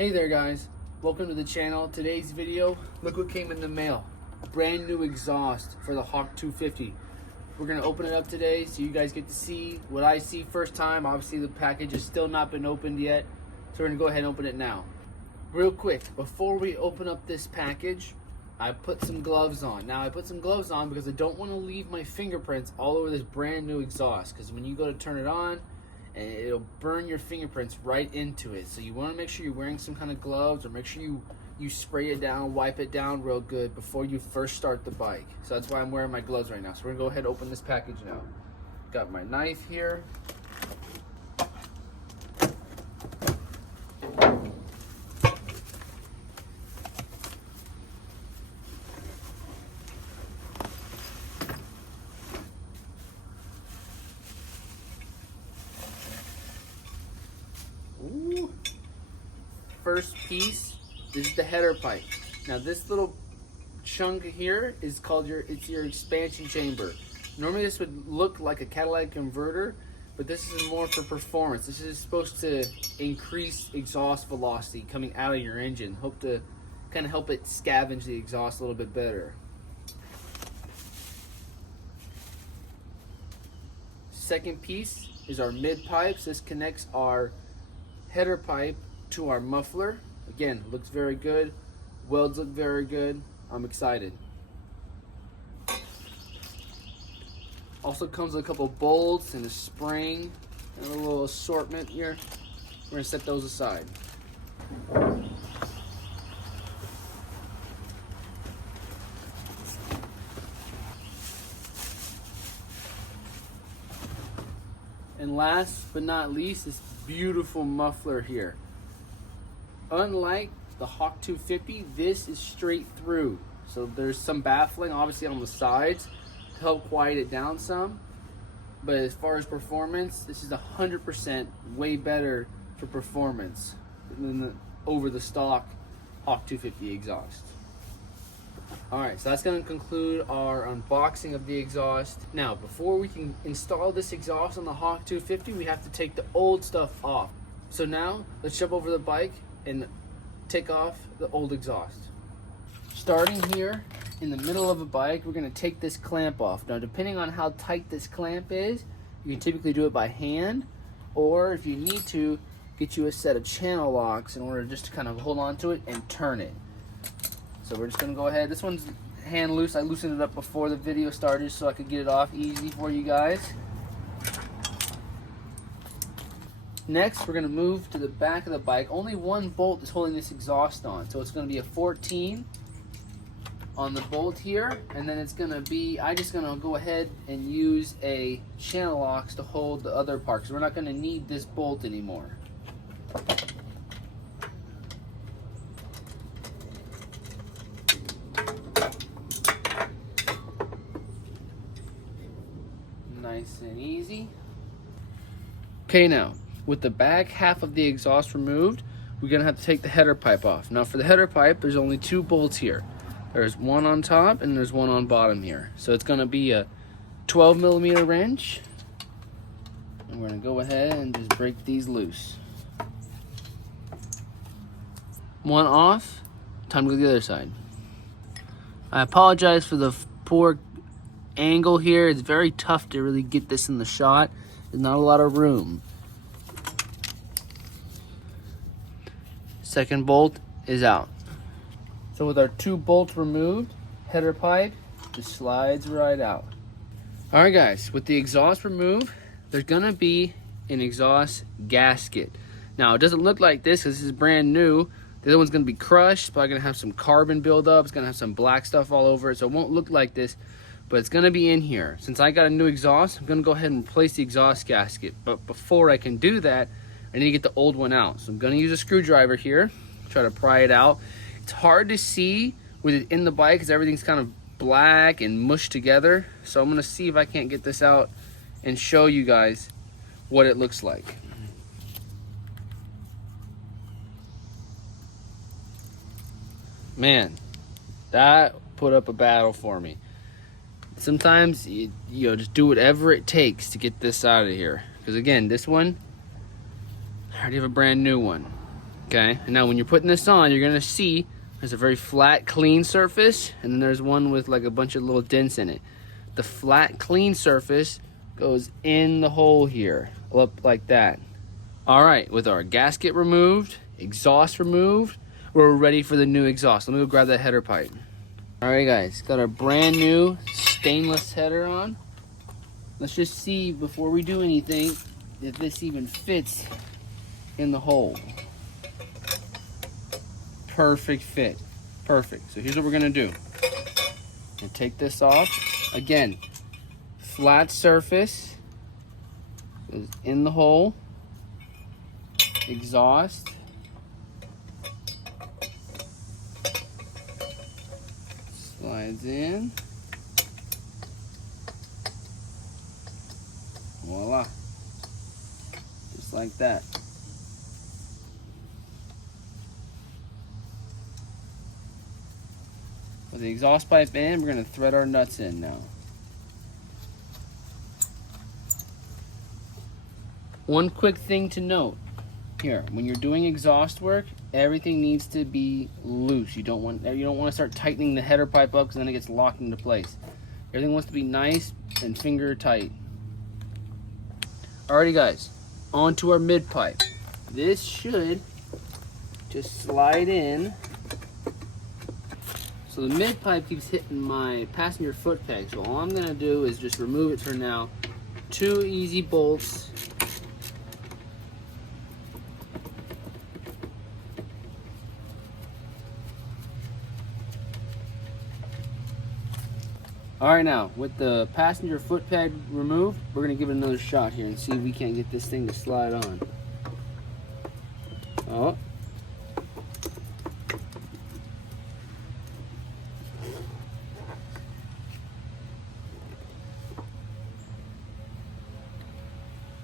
Hey there guys, welcome to the channel. Today's video, look what came in the mail. Brand new exhaust for the Hawk 250. We're gonna open it up today so you guys get to see what I see first time. Obviously the package has still not been opened yet, so we're gonna go ahead and open it now. Real quick, before we open up this package, I put some gloves on. Now I put some gloves on because I don't want to leave my fingerprints all over this brand new exhaust, because when you go to turn it on, and it'll burn your fingerprints right into it. So you want to make sure you're wearing some kind of gloves, or make sure you spray it down, wipe it down real good before you first start the bike. So that's why I'm wearing my gloves right now. So we're gonna go ahead and open this package now. Got my knife here. Ooh. First piece, this is the header pipe. Now this little chunk here is called your expansion chamber. Normally this would look like a catalytic converter, but this is more for performance. This is supposed to increase exhaust velocity coming out of your engine. Hope to kind of help it scavenge the exhaust a little bit better. Second piece is our mid pipes. This connects our header pipe to our muffler. Again, looks very good. Welds look very good. I'm excited. Also comes with a couple bolts and a spring and a little assortment here. We're gonna set those aside. And last but not least, this beautiful muffler here. Unlike the Hawk 250, this is straight through. So there's some baffling obviously on the sides to help quiet it down some. But as far as performance, this is 100% way better for performance than over the stock Hawk 250 exhaust. Alright, so that's going to conclude our unboxing of the exhaust. Now, before we can install this exhaust on the Hawk 250, we have to take the old stuff off. So now, let's jump over the bike and take off the old exhaust. Starting here in the middle of a bike, we're going to take this clamp off. Now, depending on how tight this clamp is, you can typically do it by hand, or if you need to, get you a set of channel locks in order just to kind of hold on to it and turn it. So we're just gonna go ahead. This one's hand loose. I loosened it up before the video started so I could get it off easy for you guys. Next, we're gonna move to the back of the bike. Only one bolt is holding this exhaust on. So it's gonna be a 14 on the bolt here. And then it's gonna be, I'm just gonna go ahead and use a channel locks to hold the other part, because we're not gonna need this bolt anymore. Nice and easy. Okay, now with the back half of the exhaust removed, we're gonna have to take the header pipe off. Now for the header pipe, there's only two bolts here. There's one on top and there's one on bottom here. So it's gonna be a 12mm wrench, and we're gonna go ahead and just break these loose. One off, time to go to the other side. I apologize for the poor angle here. It's very tough to really get this in the shot. There's not a lot of room. Second bolt is out. So with our two bolts removed, header pipe just slides right out. All right guys, with the exhaust removed, there's gonna be an exhaust gasket. Now it doesn't look like this because this is brand new. The other one's gonna be crushed. It's probably gonna have some carbon buildup. It's gonna have some black stuff all over it, so it won't look like this, but it's gonna be in here. Since I got a new exhaust, I'm gonna go ahead and replace the exhaust gasket. But before I can do that, I need to get the old one out. So I'm gonna use a screwdriver here, try to pry it out. It's hard to see with it in the bike because everything's kind of black and mushed together. So I'm gonna see if I can't get this out and show you guys what it looks like. Man, that put up a battle for me. Sometimes you know, just do whatever it takes to get this out of here. Because again, this one, I already have a brand new one. Okay, and now when you're putting this on, you're gonna see there's a very flat, clean surface, and then there's one with like a bunch of little dents in it. The flat, clean surface goes in the hole here, up like that. All right, with our gasket removed, exhaust removed, we're ready for the new exhaust. Let me go grab that header pipe. All right, guys, got our brand new stainless header on. Let's just see before we do anything if this even fits in the hole. Perfect fit, perfect. So here's what we're gonna do. And take this off. Again, flat surface goes in the hole. Exhaust. Slides in. Voila. Just like that. With the exhaust pipe in, we're going to thread our nuts in now. One quick thing to note here, when you're doing exhaust work, everything needs to be loose. You don't want to start tightening the header pipe up because then it gets locked into place. Everything wants to be nice and finger tight. Alrighty, guys, on to our mid pipe. This should just slide in. So the mid pipe keeps hitting my passenger foot peg. So all I'm gonna do is just remove it for now. 2 easy bolts. All right, now with the passenger foot peg removed, we're gonna give it another shot here and see if we can't get this thing to slide on. Oh.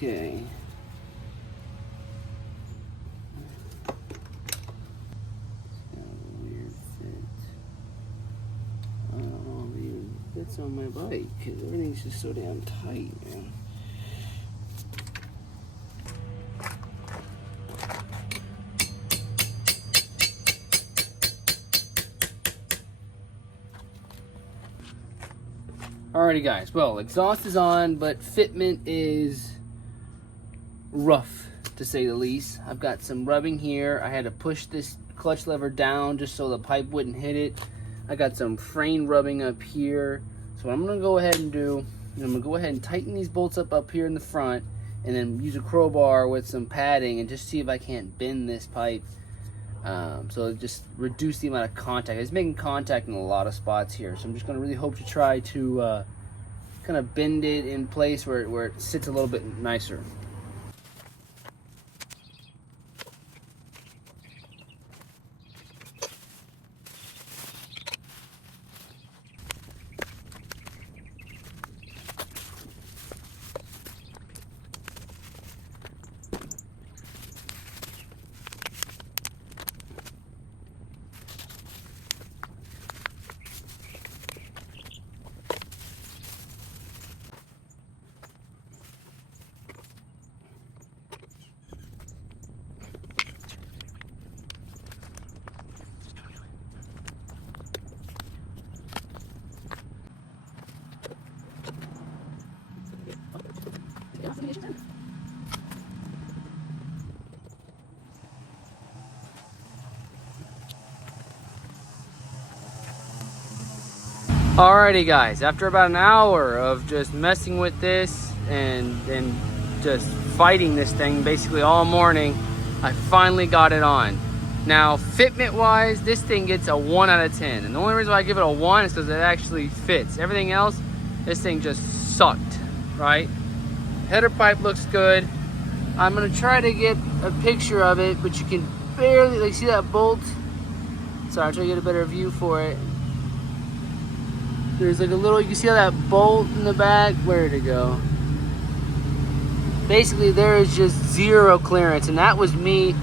Okay. Weird fit. I don't know if it even fits on my bike because everything's just so damn tight, man. Alrighty, guys. Well, exhaust is on, but fitment is rough, to say the least. I've got some rubbing here. I had to push this clutch lever down just so the pipe wouldn't hit it. I got some frame rubbing up here. So what I'm gonna go ahead and do, I'm gonna go ahead and tighten these bolts up here in the front, and then use a crowbar with some padding and just see if I can't bend this pipe. So just reduce the amount of contact. It's making contact in a lot of spots here. So I'm just gonna really hope to try to kind of bend it in place where it sits a little bit nicer. Alrighty, guys, after about an hour of just messing with this and just fighting this thing basically all morning, I finally got it on. Now, fitment wise, this thing gets a 1 out of 10. And the only reason why I give it a 1 is because it actually fits. Everything else, this thing just sucked, right? Header pipe looks good. I'm gonna try to get a picture of it, but you can barely, like, see that bolt? Sorry, I'll try to get a better view for it. There's like a little, you can see how that bolt in the back, where'd it go? Basically, there is just zero clearance, and that was me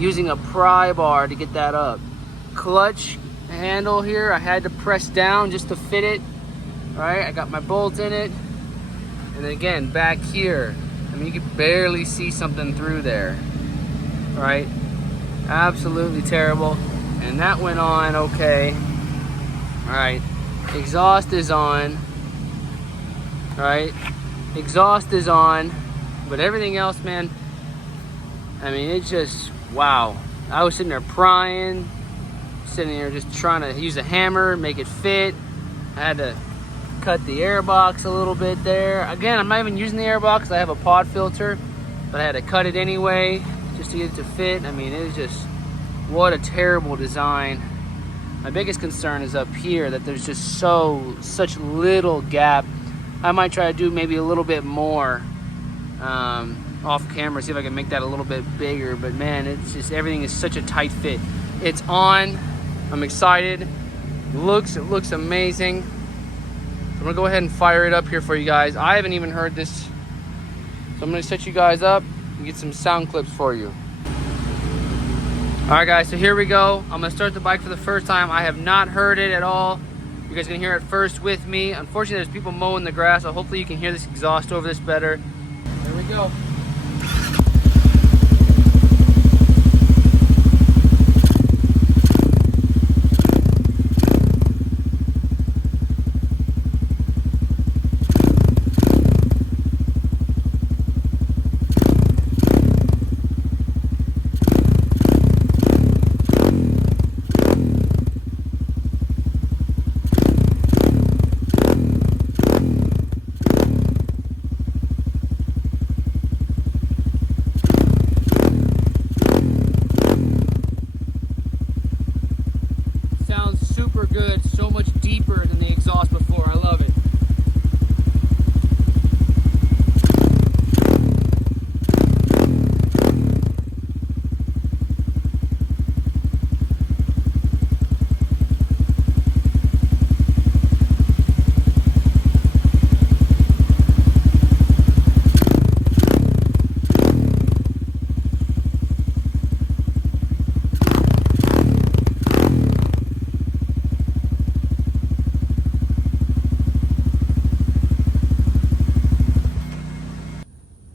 using a pry bar to get that up. Clutch handle here, I had to press down just to fit it. All right, I got my bolt in it. And then again, back here, I mean, you could barely see something through there, right? Absolutely terrible. And that went on okay. All right, exhaust is on. All right, exhaust is on, but everything else, man, I mean, it's just, wow. I was sitting there prying, sitting there just trying to use a hammer, make it fit. I had to cut the air box a little bit there. Again, I'm not even using the air box. I have a pod filter, but I had to cut it anyway just to get it to fit. I mean, it was just, what a terrible design. My biggest concern is up here that there's just such little gap. I might try to do maybe a little bit more off camera, see if I can make that a little bit bigger, but man, it's just, everything is such a tight fit. It's on. I'm excited. It looks amazing. I'm gonna go ahead and fire it up here for you guys. I haven't even heard this, so I'm gonna set you guys up and get some sound clips for you. All right, guys, so here we go. I'm gonna start the bike for the first time. I have not heard it at all. You guys are gonna hear it first with me. Unfortunately, there's people mowing the grass, so hopefully you can hear this exhaust over this better. Here we go. Super good, so much deeper than the exhaust before. I love it.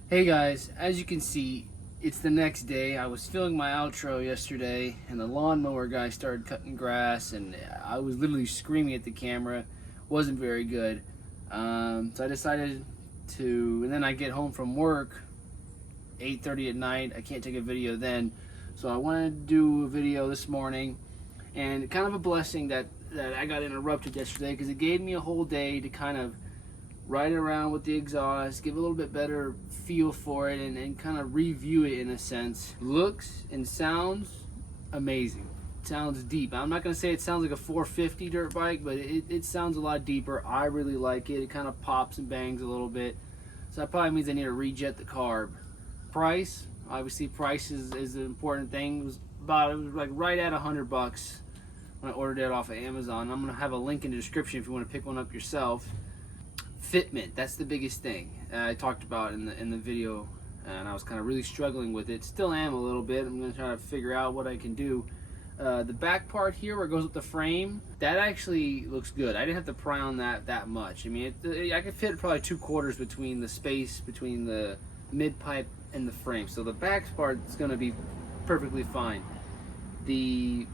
Hey guys, as you can see, it's the next day. I was filming my outro yesterday and the lawnmower guy started cutting grass and I was literally screaming at the camera. Wasn't very good. So I decided to, and then I get home from work, 8:30 at night. I can't take a video then. So I wanted to do a video this morning, and kind of a blessing that I got interrupted yesterday because it gave me a whole day to kind of ride around with the exhaust, give a little bit better feel for it, and kind of review it in a sense. Looks and sounds amazing. It sounds deep. I'm not going to say it sounds like a 450 dirt bike, but it sounds a lot deeper. I really like it. It kind of pops and bangs a little bit. So that probably means I need to rejet the carb. Price, obviously price is an important thing. It was like right at $100 when I ordered it off of Amazon. I'm going to have a link in the description if you want to pick one up yourself. Fitment, that's the biggest thing I talked about in the video, and I was kind of really struggling with it. Still am a little bit. I'm going to try to figure out what I can do. The back part here where it goes with the frame, that actually looks good. I didn't have to pry on that much. I mean, I could fit probably 2/4 between the space between the mid pipe and the frame, so the back part is going to be perfectly fine. The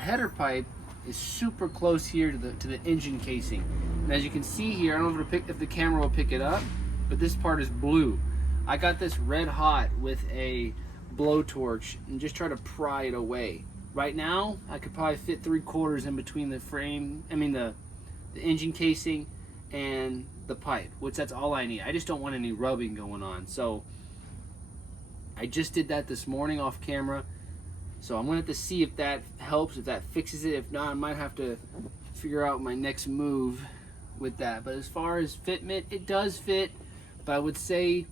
header pipe is super close here to the engine casing, and as you can see here, I don't know if the camera will pick it up, but this part is blue. I got this red hot with a blowtorch and just try to pry it away. Right now I could probably fit 3/4 in between the frame, the engine casing and the pipe, which that's all I need. I just don't want any rubbing going on, so I just did that this morning off camera. So I'm going to have to see if that helps, if that fixes it. If not, I might have to figure out my next move with that. But as far as fitment, it does fit. But I would say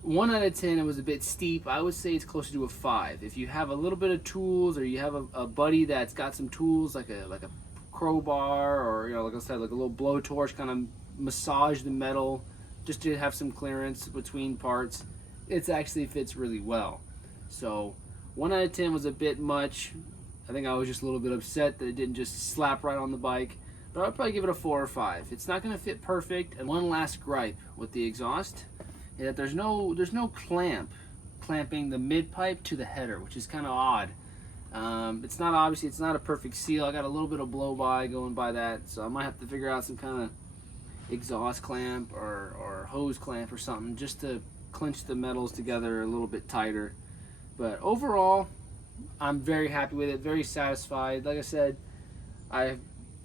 1 out of 10, it was a bit steep. I would say it's closer to a 5. If you have a little bit of tools, or you have a buddy that's got some tools like a crowbar, or like I said, like a little blowtorch, kind of massage the metal just to have some clearance between parts, it actually fits really well. So 1 out of 10 was a bit much. I think I was just a little bit upset that it didn't just slap right on the bike, but I'd probably give it a 4 or 5. It's not going to fit perfect. And one last gripe with the exhaust is that there's no clamping the mid pipe to the header, which is kind of odd. It's not a perfect seal. I got a little bit of blow by going by that, so I might have to figure out some kind of exhaust clamp or hose clamp or something just to clinch the metals together a little bit tighter. But overall, I'm very happy with it, very satisfied. Like I said, I've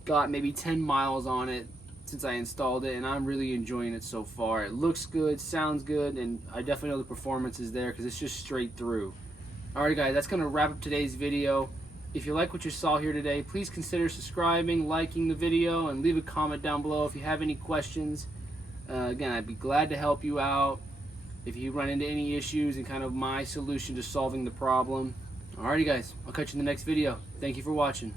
got maybe 10 miles on it since I installed it, and I'm really enjoying it so far. It looks good, sounds good, and I definitely know the performance is there because it's just straight through. Alright guys, that's going to wrap up today's video. If you like what you saw here today, please consider subscribing, liking the video, and leave a comment down below if you have any questions. Again, I'd be glad to help you out if you run into any issues and kind of my solution to solving the problem. Alrighty guys, I'll catch you in the next video. Thank you for watching.